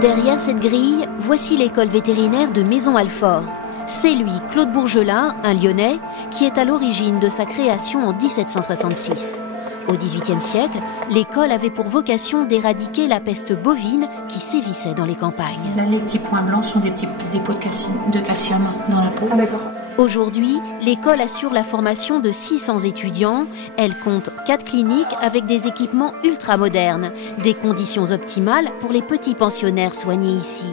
Derrière cette grille, voici l'école vétérinaire de Maisons-Alfort. C'est lui, Claude Bourgelin, un Lyonnais, qui est à l'origine de sa création en 1766. Au XVIIIe siècle, l'école avait pour vocation d'éradiquer la peste bovine qui sévissait dans les campagnes. Là, les petits points blancs sont des petits dépôts de calcium dans la peau. Ah, d'accord. Aujourd'hui, l'école assure la formation de 600 étudiants. Elle compte 4 cliniques avec des équipements ultramodernes, des conditions optimales pour les petits pensionnaires soignés ici.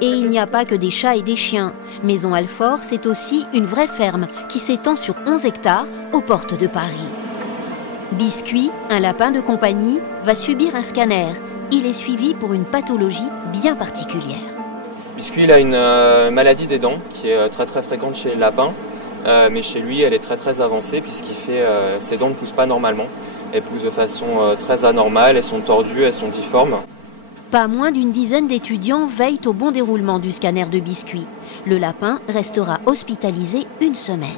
Et il n'y a pas que des chats et des chiens. Maisons-Alfort, c'est aussi une vraie ferme qui s'étend sur 11 hectares aux portes de Paris. Biscuit, un lapin de compagnie, va subir un scanner. Il est suivi pour une pathologie bien particulière. Biscuit, il a une maladie des dents qui est très fréquente chez les lapins, mais chez lui elle est très avancée puisqu'il fait ses dents ne poussent pas normalement. Elles poussent de façon très anormale, elles sont tordues, elles sont difformes. Pas moins d'une dizaine d'étudiants veillent au bon déroulement du scanner de Biscuit. Le lapin restera hospitalisé une semaine.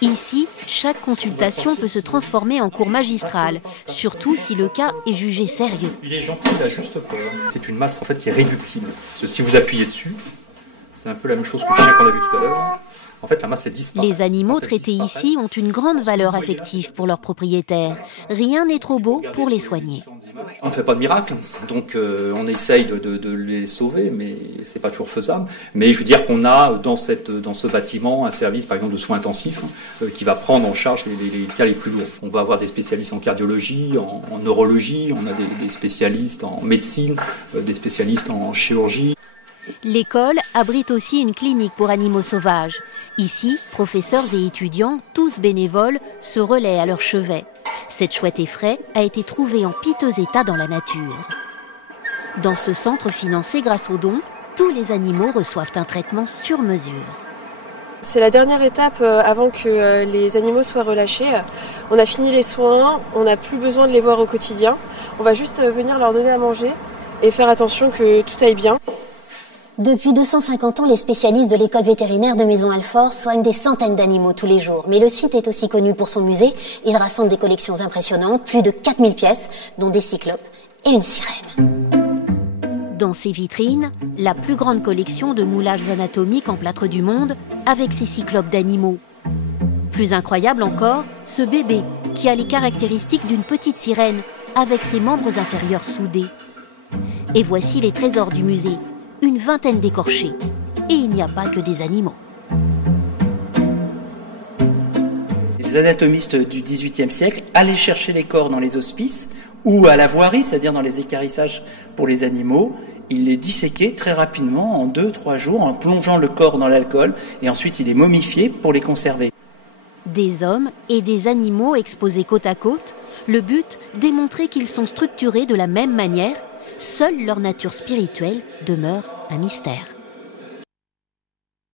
Ici, chaque consultation peut se transformer en cours magistral, surtout si le cas est jugé sérieux. Il est gentil, il a juste peur. C'est une masse en fait qui est réductible. Parce que si vous appuyez dessus, c'est un peu la même chose que le chien qu'on a vu tout à l'heure. En fait, la masse est disparaît. Les animaux traités ici ont une grande valeur affective pour leurs propriétaires. Rien n'est trop beau pour les soigner. On ne fait pas de miracle, donc on essaye de les sauver, mais c'est pas toujours faisable. Mais je veux dire qu'on a dans ce bâtiment un service, par exemple, de soins intensifs qui va prendre en charge les cas les plus lourds. On va avoir des spécialistes en cardiologie, en neurologie, on a des spécialistes en médecine, des spécialistes en chirurgie. L'école abrite aussi une clinique pour animaux sauvages. Ici, professeurs et étudiants, tous bénévoles, se relaient à leur chevet. Cette chouette effraie a été trouvée en piteux état dans la nature. Dans ce centre financé grâce aux dons, tous les animaux reçoivent un traitement sur mesure. C'est la dernière étape avant que les animaux soient relâchés. On a fini les soins, on n'a plus besoin de les voir au quotidien. On va juste venir leur donner à manger et faire attention que tout aille bien. Depuis 250 ans, les spécialistes de l'école vétérinaire de Maisons-Alfort soignent des centaines d'animaux tous les jours. Mais le site est aussi connu pour son musée. Il rassemble des collections impressionnantes, plus de 4000 pièces, dont des cyclopes et une sirène. Dans ces vitrines, la plus grande collection de moulages anatomiques en plâtre du monde, avec ses cyclopes d'animaux. Plus incroyable encore, ce bébé, qui a les caractéristiques d'une petite sirène, avec ses membres inférieurs soudés. Et voici les trésors du musée. Une vingtaine d'écorchés. Et il n'y a pas que des animaux. Les anatomistes du XVIIIe siècle allaient chercher les corps dans les hospices ou à la voirie, c'est-à-dire dans les équarrissages pour les animaux. Ils les disséquaient très rapidement, en 2-3 jours, en plongeant le corps dans l'alcool, et ensuite ils les momifiaient pour les conserver. Des hommes et des animaux exposés côte à côte, le but, démontrer qu'ils sont structurés de la même manière. Seule leur nature spirituelle demeure un mystère.